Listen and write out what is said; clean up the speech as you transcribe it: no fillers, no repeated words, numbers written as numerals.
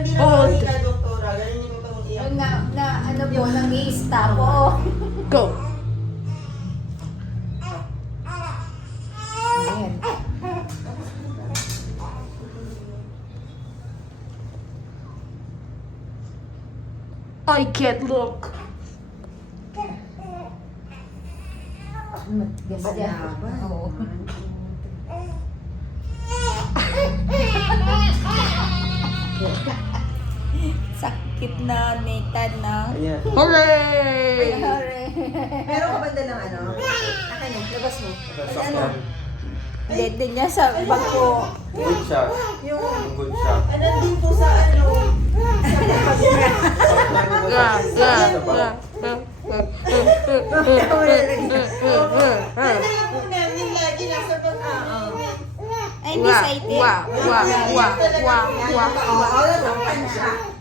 hindi na Hold. ka, doktora. Ganun yung itong iyak. Ano po, nag-i-stop po. Go. Ayan. I can't look. Matigas yan. Oo. Sakit na, Nathan na. Ayan. Hooray! Meron ka ba doon ng ano? Akin na, labas mo. Sakyan. Dede niya sa bangko. Good shot. Yung Good shot. din po sa ano, Ay, hindi sa ite. Wow. wala, naman siya.